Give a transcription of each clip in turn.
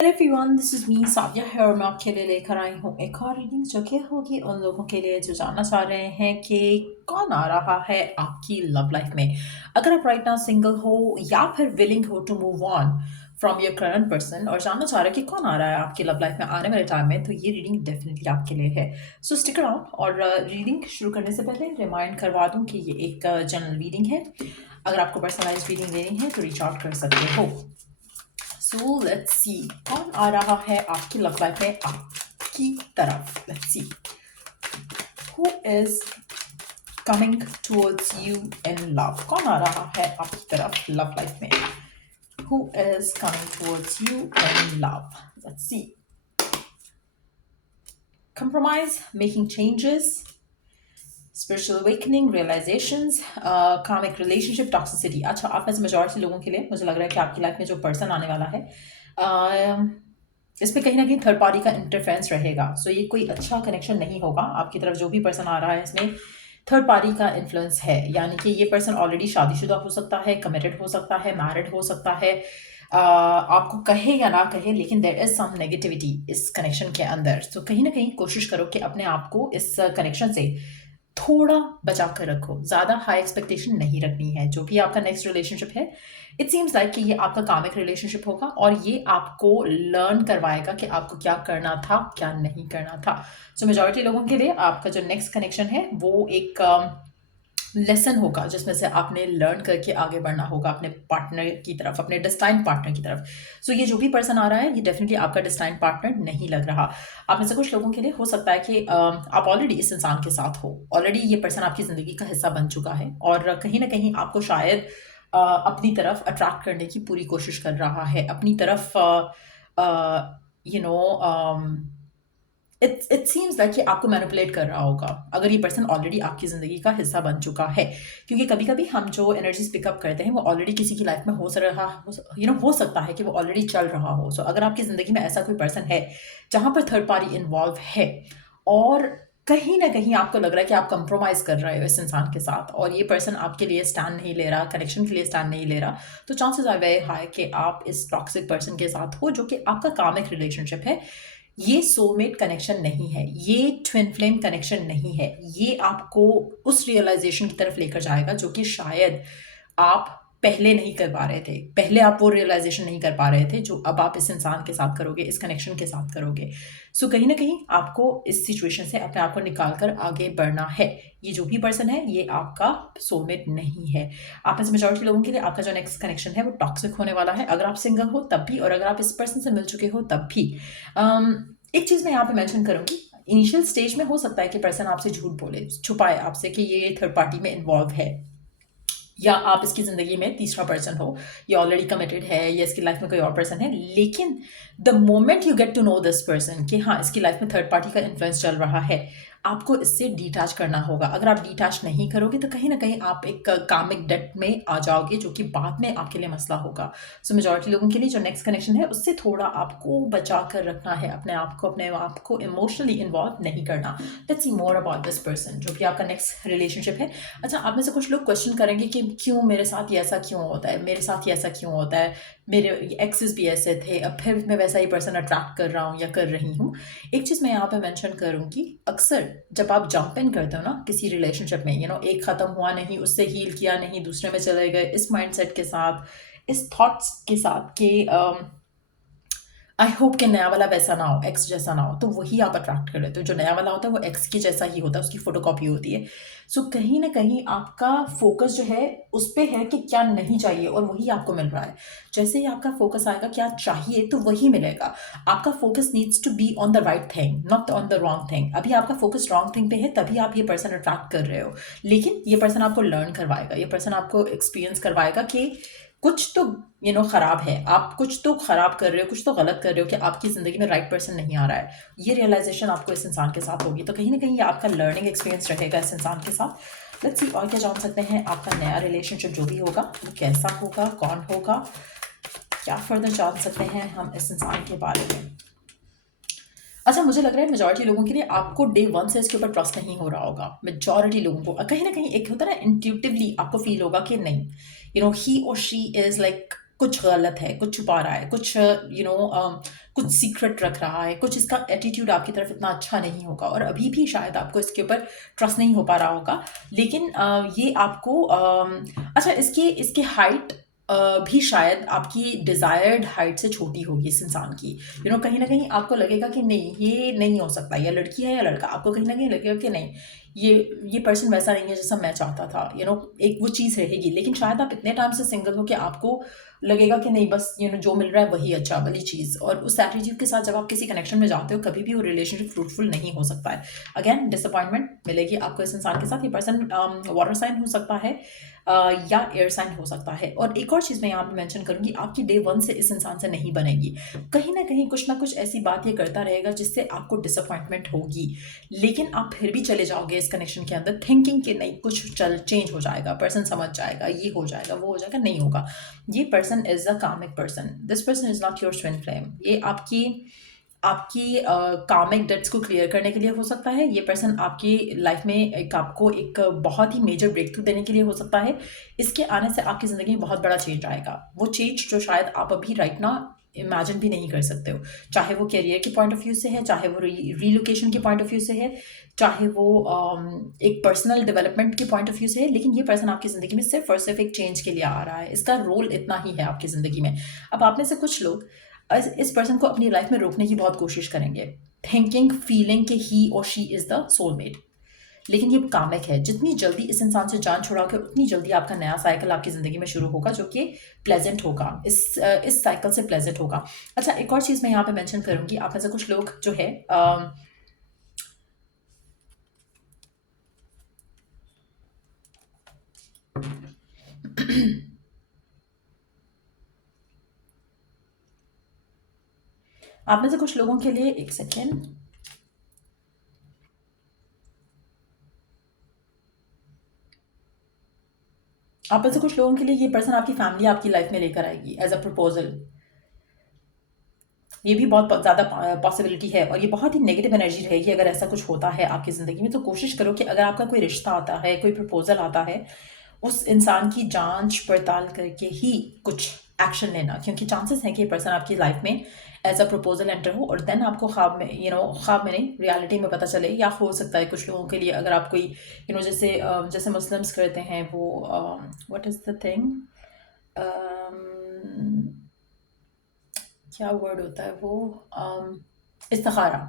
Hello everyone, this is me Sadia है और मैं आपके लिए लेकर आई हूँ एक और रीडिंग जो कि होगी उन लोगों के लिए जो जानना चाह रहे हैं कि कौन आ रहा है आपकी लव लाइफ में। अगर आप राइट नाउ सिंगल हो या फिर विलिंग हो to move on from your current person और जानना चाह रहे हैं कि कौन आ रहा है आपकी लव लाइफ में आने वाले टाइम में, तो ये रीडिंग डेफिनेटली आपके लिए है। सो स्टिक अराउंड। और रीडिंग शुरू करने से पहले रिमाइंड करवा दूं कि ये एक जनरल रीडिंग है। अगर आपको पर्सनलाइज रीडिंग लेनी है तो रीच आउट कर सकते हो। सो लेट्स सी कौन आ रहा है आपकी लव लाइफ में आपकी तरफ। Let's see who is coming towards you in love. कौन आ रहा है आपकी तरफ लव लाइफ में? Who is coming towards you in love? Let's see. Compromise, making changes, spiritual awakening, realizations, karmic relationship, toxicity. अच्छा, आप में से मेजॉरिटी लोगों के लिए मुझे लग रहा है कि आपकी लाइफ में जो पर्सन आने वाला है इस पे कहीं ना कहीं थर्ड पार्टी का इंटरफेरेंस रहेगा। सो ये कोई अच्छा कनेक्शन नहीं होगा आपकी तरफ। जो भी पर्सन आ रहा है इसमें थर्ड पार्टी का इन्फ्लुएंस है, यानी कि ये पर्सन ऑलरेडी शादीशुदा हो सकता है, कमिटेड हो सकता है, मैरिड हो सकता है। आपको कहे या ना कहे, लेकिन देयर इज सम नेगेटिविटी इस कनेक्शन के अंदर। तो कहीं ना कहीं कोशिश करो कि अपने आप को इस कनेक्शन से थोड़ा बचा कर रखो। ज़्यादा हाई एक्सपेक्टेशन नहीं रखनी है। जो भी आपका नेक्स्ट रिलेशनशिप है, इट सीम्स लाइक कि ये आपका कामिक रिलेशनशिप होगा और ये आपको लर्न करवाएगा कि आपको क्या करना था, क्या नहीं करना था। सो मेजॉरिटी लोगों के लिए आपका जो नेक्स्ट कनेक्शन है वो एक लेसन होगा जिसमें से आपने लर्न करके आगे बढ़ना होगा अपने पार्टनर की तरफ, अपने डिस्टाइन पार्टनर की तरफ। सो ये जो भी पर्सन आ रहा है ये डेफिनेटली आपका डिस्टाइन पार्टनर नहीं लग रहा। आप में से कुछ लोगों के लिए हो सकता है कि आप ऑलरेडी इस इंसान के साथ हो, ऑलरेडी ये पर्सन आपकी ज़िंदगी का हिस्सा बन चुका है और कहीं ना कहीं आपको शायद अपनी तरफ अट्रैक्ट करने की पूरी कोशिश कर रहा है, अपनी तरफ you know it seems like कि आपको मैनिपुलेट कर रहा होगा अगर ये पर्सन ऑलरेडी आपकी ज़िंदगी का हिस्सा बन चुका है। क्योंकि कभी कभी हम जो एनर्जीज पिकअप करते हैं वो ऑलरेडी किसी की लाइफ में हो सकता है कि वो ऑलरेडी चल रहा हो। सो अगर आपकी ज़िंदगी में ऐसा कोई पर्सन है जहाँ पर थर्ड पार्टी इन्वॉल्व है और कहीं ना कहीं आपको लग रहा है कि आप कंप्रोमाइज़ कर रहे हो इस इंसान के साथ और ये पर्सन आपके लिए स्टैंड नहीं ले रहा, कनेक्शन के लिए स्टैंड नहीं ले रहा, तो चांसेस आर वेरी हाई कि आप इस टॉक्सिक पर्सन के साथ हो जो कि आपका कामिक रिलेशनशिप है। ये सोलमेट कनेक्शन नहीं है, ये ट्विन फ्लेम कनेक्शन नहीं है। ये आपको उस रियलाइजेशन की तरफ लेकर जाएगा जो कि शायद आप पहले नहीं कर पा रहे थे। पहले आप वो रियलाइजेशन नहीं कर पा रहे थे जो अब आप इस इंसान के साथ करोगे, इस कनेक्शन के साथ करोगे। सो कहीं ना कहीं आपको इस सिचुएशन से अपने आप को निकाल कर आगे बढ़ना है। ये जो भी पर्सन है ये आपका सोलमेट नहीं है। आप में से मेजॉरिटी लोगों के लिए आपका जो नेक्स्ट कनेक्शन है वो टॉक्सिक होने वाला है, अगर आप सिंगल हो तब भी और अगर आप इस पर्सन से मिल चुके हो तब भी। एक चीज़ मैं यहाँ पे मेंशन करूँगी, इनिशियल स्टेज में हो सकता है कि पर्सन आपसे झूठ बोले, छुपाए आपसे कि ये थर्ड पार्टी में इन्वॉल्व है या आप इसकी ज़िंदगी में तीसरा पर्सन हो, या ऑलरेडी कमिटेड है या इसकी लाइफ में कोई और पर्सन है। लेकिन the moment you get to know this person कि हाँ इसकी लाइफ में थर्ड पार्टी का इन्फ्लुएंस चल रहा है, आपको इससे डिटैच करना होगा। अगर आप डिटैच नहीं करोगे तो कहीं ना कहीं आप एक कामिक डेट में आ जाओगे जो कि बाद में आपके लिए मसला होगा। सो मेजॉरिटी लोगों के लिए जो नेक्स्ट कनेक्शन है उससे थोड़ा आपको बचा कर रखना है, अपने आप को इमोशनली इन्वॉल्व नहीं करना। Let's see more about this person जो कि आपका नेक्स्ट रिलेशनशिप है। अच्छा, आप में से कुछ लोग क्वेश्चन करेंगे कि क्यों मेरे साथ ये ऐसा क्यों होता है, मेरे साथ ये ऐसा क्यों होता है, मेरे एक्सेस भी ऐसे थे, अब फिर मैं वैसा ही पर्सन अट्रैक्ट कर रहा हूँ या कर रही हूँ। एक चीज़ मैं यहाँ पे मेंशन करूँगी, अक्सर जब आप जंप इन करते हो ना किसी रिलेशनशिप में, एक ख़त्म हुआ नहीं, उससे हील किया नहीं, दूसरे में चले गए, इस माइंडसेट के साथ, इस थॉट्स के साथ कि आई होप कि नया वाला वैसा ना हो, एक्स जैसा ना हो, तो वही आप अट्रैक्ट कर लेते हो। जो नया वाला होता है वो एक्स की जैसा ही होता है, उसकी फोटोकॉपी होती है। सो कहीं ना कहीं आपका फोकस जो है उस पे है कि क्या नहीं चाहिए और वही आपको मिल रहा है। जैसे ही आपका फोकस आएगा क्या चाहिए तो वही मिलेगा। आपका focus needs to be on the right thing, not on the wrong thing. अभी आपका फोकस रॉन्ग थिंग पे है तभी आप ये पर्सन अट्रैक्ट कर रहे हो, लेकिन ये पर्सन आपको लर्न करवाएगा, ये पर्सन आपको एक्सपीरियंस करवाएगा कि कुछ तो खराब है, आप कुछ तो खराब कर रहे हो, कुछ तो गलत कर रहे हो कि आपकी ज़िंदगी में राइट पर्सन नहीं आ रहा है। ये रियलाइजेशन आपको इस इंसान के साथ होगी, तो कहीं ना कहीं ये आपका लर्निंग एक्सपीरियंस रहेगा इस इंसान के साथ। लेट्स सी और क्या जान सकते हैं आपका नया रिलेशनशिप जो भी होगा वो कैसा होगा, कौन होगा, क्या फर्दर जान सकते हैं हम इस इंसान के बारे में। अच्छा, मुझे लग रहा है मेजॉरिटी लोगों के लिए आपको डे वन से इसके ऊपर ट्रस्ट नहीं हो रहा होगा। मेजॉरिटी लोगों को कहीं ना कहीं एक होता है ना, इंट्यूटिवली आपको फील होगा कि नहीं, ही और शी इज़ लाइक कुछ गलत है, कुछ छुपा रहा है, कुछ कुछ सीक्रेट रख रहा है, कुछ इसका एटीट्यूड आपकी तरफ इतना अच्छा नहीं होगा और अभी भी शायद आपको इसके ऊपर ट्रस्ट नहीं हो पा रहा होगा। लेकिन ये आपको अच्छा, इसकी इसकी हाइट भी शायद आपकी डिज़ायर्ड हाइट से छोटी होगी इस इंसान की। कहीं न कहीं आपको लगेगा कि नहीं, ये नहीं हो सकता, या लड़की है या लड़का, आपको कहीं न कहीं लगेगा कि नहीं, ये ये पर्सन वैसा नहीं है जैसा मैं चाहता था। एक वो चीज़ रहेगी, लेकिन शायद आप इतने टाइम से सिंगल हो कि आपको लगेगा कि नहीं, बस जो मिल रहा है वही अच्छा वाली चीज़, और उस एटीट्यूड के साथ जब आप किसी कनेक्शन में जाते हो, कभी भी वो रिलेशनशिप फ्रूटफुल नहीं हो सकता है। अगेन डिसअपॉइंटमेंट मिलेगी आपको इस इंसान के साथ। ये पर्सन वाटर साइन हो सकता है या एयर साइन हो सकता है। और एक और चीज़ मैं यहाँ पे मेंशन करूँगी, आपकी डे वन से इस इंसान से नहीं बनेगी। कहीं ना कहीं कुछ ना कुछ ऐसी बात ये करता रहेगा जिससे आपको डिसअपॉइंटमेंट होगी, लेकिन आप फिर भी चले जाओगे इस कनेक्शन के अंदर थिंकिंग कि नहीं, कुछ चेंज हो जाएगा, पर्सन समझ जाएगा, ये हो जाएगा, वो हो जाएगा। नहीं होगा। ये person is a comic person, this person is not your twin flame. ये आपकी आपकी कामिक डेट्स को क्लियर करने के लिए हो सकता है। ये पर्सन आपकी लाइफ में आपको एक बहुत ही मेजर ब्रेक थ्रू देने के लिए हो सकता है। इसके आने से आपकी ज़िंदगी में बहुत बड़ा चेंज आएगा, वो चेंज जो शायद आप अभी राइट ना इमेजिन भी नहीं कर सकते हो। चाहे वो करियर के पॉइंट ऑफ व्यू से है, चाहे वो रीलोकेशन के पॉइंट ऑफ व्यू से है, चाहे वो एक पर्सनल डेवलपमेंट के पॉइंट ऑफ व्यू से है, लेकिन ये पर्सन आपकी ज़िंदगी में सिर्फ और सिर्फ एक चेंज के लिए आ रहा है। इसका रोल इतना ही है आपकी ज़िंदगी में। अब आप में से कुछ लोग इस पर्सन को अपनी लाइफ में रोकने की बहुत कोशिश करेंगे, थिंकिंग फीलिंग कि ही और शी इज़ द सोलमेट। लेकिन ये कामिक है। जितनी जल्दी इस इंसान से जान छुड़ाओगे, उतनी जल्दी आपका नया साइकिल आपकी ज़िंदगी में शुरू होगा, जो कि प्लेजेंट होगा, इस साइकिल से प्लेजेंट होगा। अच्छा, एक और चीज़ मैं यहाँ पे मेंशन करूँगी, आप में से कुछ लोग जो है आप में से कुछ लोगों के लिए, एक सेकेंड, आप में से कुछ लोगों के लिए ये पर्सन आपकी फैमिली आपकी लाइफ में लेकर आएगी एज अ प्रपोजल। ये भी बहुत ज़्यादा पॉसिबिलिटी है, और ये बहुत ही नेगेटिव एनर्जी रहेगी अगर ऐसा कुछ होता है आपकी ज़िंदगी में। तो कोशिश करो कि अगर आपका कोई रिश्ता आता है, कोई प्रपोजल आता है, उस इंसान की जांच पड़ताल करके ही कुछ एक्शन लेना, क्योंकि चांसेस हैं कि ये पर्सन आपकी लाइफ में एज अ प्रपोजल एंटर हो और देन आपको ख्वाब में ख्वाब में नहीं, रियलिटी में पता चले। या हो सकता है कुछ लोगों के लिए, अगर आप कोई जैसे जैसे मुस्लिम्स करते हैं वो, व्हाट इज़ द थिंग, क्या वर्ड होता है वो, इस्तिखारा।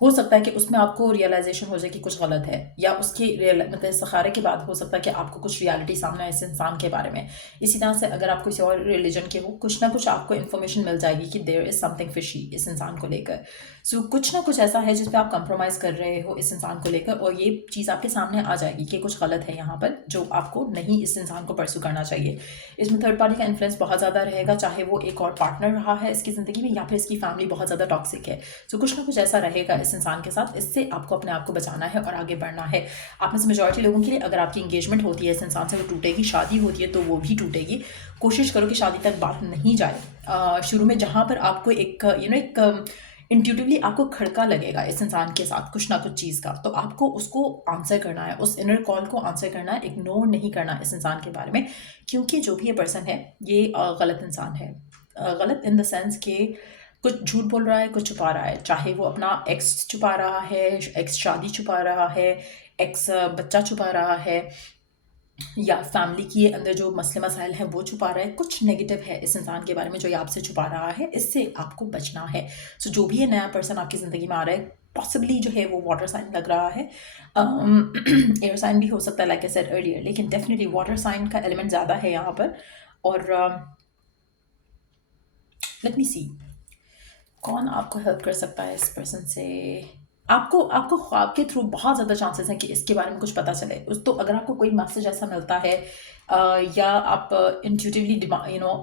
हो सकता है कि उसमें आपको रियलाइजेशन हो जाए कि कुछ गलत है, या उसके मतलब इस्तिखारे के बाद हो सकता है कि आपको कुछ रियलिटी सामने आए इस इंसान के बारे में। इसी तरह से अगर आप किसी और रिलीजन के हो, कुछ ना कुछ आपको इन्फॉर्मेशन मिल जाएगी कि देयर इज़ समथिंग फिशी इस इंसान को लेकर। सो कुछ ना कुछ ऐसा है जिस पे आप कंप्रोमाइज़ कर रहे हो इस इंसान को लेकर, और ये चीज़ आपके सामने आ जाएगी कि कुछ गलत है यहाँ पर, जो आपको नहीं इस इंसान को परस्यू करना चाहिए। इसमें थर्ड पार्टी का इन्फ्लुएंस बहुत ज़्यादा रहेगा, चाहे वो एक और पार्टनर रहा है इसकी ज़िंदगी में, या फिर इसकी फैमिली बहुत ज़्यादा टॉक्सिक है। सो कुछ ना कुछ ऐसा रहेगा इस इंसान के साथ। इससे आपको अपने आप को बचाना है और आगे बढ़ना है। आप में से मेजॉरिटी लोगों के लिए, अगर आपकी इंगेजमेंट होती है इस इंसान से, वो टूटेगी। शादी होती है तो वो भी टूटेगी। कोशिश करो कि शादी तक बात नहीं जाए। शुरू में जहाँ पर आपको एक एक इंट्यूटिवली आपको खड़का लगेगा इस इंसान के साथ कुछ ना कुछ चीज़ का, तो आपको उसको आंसर करना है, उस इनर कॉल को आंसर करना है, इग्नोर नहीं करना इस इंसान के बारे में। क्योंकि जो भी ये पर्सन है, ये गलत इंसान है। गलत इन द सेंस कि कुछ झूठ बोल रहा है, कुछ छुपा रहा है। चाहे वो अपना एक्स छुपा रहा है, एक्स शादी छुपा रहा है, एक्स बच्चा छुपा रहा है, या फैमिली के अंदर जो मसले मसाइल हैं वो छुपा रहा है। कुछ नेगेटिव है इस इंसान के बारे में जो ये आपसे छुपा रहा है, इससे आपको बचना है। सो जो भी ये नया पर्सन आपकी ज़िंदगी में आ रहा है, पॉसिबली जो है वो वाटर साइन लग रहा है, एयर साइन भी हो सकता है, लाइक आई सेड अर्लियर, लेकिन डेफिनेटली वाटर साइन का एलिमेंट ज़्यादा है यहाँ पर। और लेट मी सी, कौन आपको हेल्प कर सकता है इस पर्सन से। आपको आपको ख्वाब के थ्रू बहुत ज़्यादा चांसेस हैं कि इसके बारे में कुछ पता चले। उस तो अगर आपको कोई मैसेज ऐसा मिलता है, या आप इंट्यूटिवली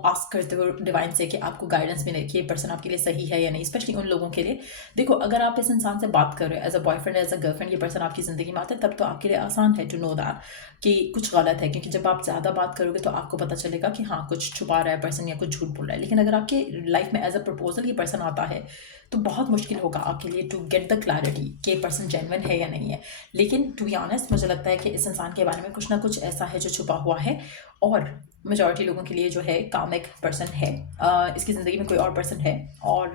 आस्क करते हो डिवाइन से कि आपको गाइडेंस मिले कि ये पर्सन आपके लिए सही है या नहीं, स्पेशली उन लोगों के लिए। देखो, अगर आप इस इंसान से बात कर रहे हो as a boyfriend, as a girlfriend, ये पर्सन आपकी ज़िंदगी में आता है, तब तो आपके लिए आसान है टू नो दैट कि कुछ गलत है, क्योंकि जब आप ज़्यादा बात करोगे तो आपको पता चलेगा कि हाँ, कुछ छुपा रहा है पर्सन या कुछ झूठ बोल रहा है। लेकिन अगर आपके लाइफ में एज अ प्रपोजल ये पर्सन आता है, तो बहुत मुश्किल होगा आपके लिए टू गेट द क्लैरिटी कि ये पर्सन जेन्युइन है या नहीं है। लेकिन टू बी ऑनेस्ट, मुझे लगता है कि इस इंसान के बारे में कुछ ना कुछ ऐसा है जो छुपा हुआ है, और मेजॉरिटी लोगों के लिए जो है कामिक पर्सन है, इसकी ज़िंदगी में कोई और पर्सन है और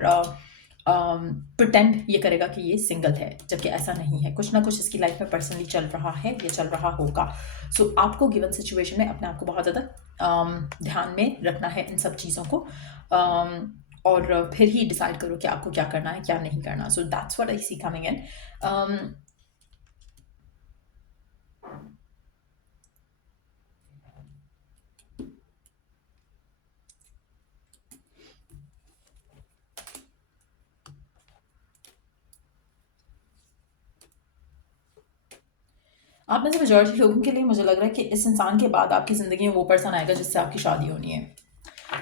प्रिटेंड ये करेगा कि ये सिंगल है, जबकि ऐसा नहीं है। कुछ ना कुछ इसकी लाइफ में पर्सनली चल रहा है, ये चल रहा होगा। सो आपको गिवन सिचुएशन में अपने आप को बहुत ज़्यादा ध्यान में रखना है इन सब चीज़ों को, और फिर ही डिसाइड करो कि आपको क्या करना है, क्या नहीं करना। So that's what I see coming in. आप में से मेजॉरिटी लोगों के लिए मुझे लग रहा है कि इस इंसान के बाद आपकी ज़िंदगी में वो पर्सन आएगा जिससे आपकी शादी होनी है,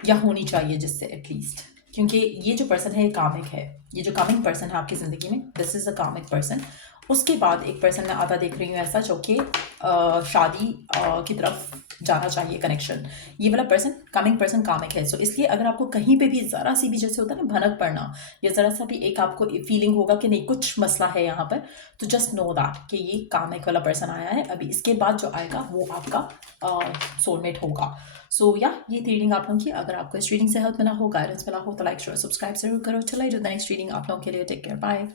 या होनी चाहिए जिससे एटलीस्ट। क्योंकि ये जो पर्सन है ये कामिक है, ये जो कामिंग पर्सन है आपकी ज़िंदगी में, this is a comic person. उसके बाद एक पर्सन मैं आता देख रही हूँ ऐसा, जो कि शादी की तरफ जाना चाहिए, कनेक्शन। ये वाला पर्सन कमिंग पर्सन कामिक है। सो इसलिए अगर आपको कहीं पे भी ज़रा सी भी, जैसे होता है ना भनक पड़ना, या ज़रा सा भी एक आपको फीलिंग होगा कि नहीं कुछ मसला है यहाँ पर, तो जस्ट नो दैट कि ये कामिक वाला पर्सन आया है। अभी इसके बाद जो आएगा वो आपका सोलमेट होगा। सो या ये रीडिंग आप लोगों की, अगर आपको इस रीडिंग से हेल्प मिला हो, गाइडेंस मिला हो, तो लाइक शेयर सब्सक्राइब जरूर करो। चलो जो नेक्स्ट रीडिंग आप लोगों के लिए, टेक केयर, बाय।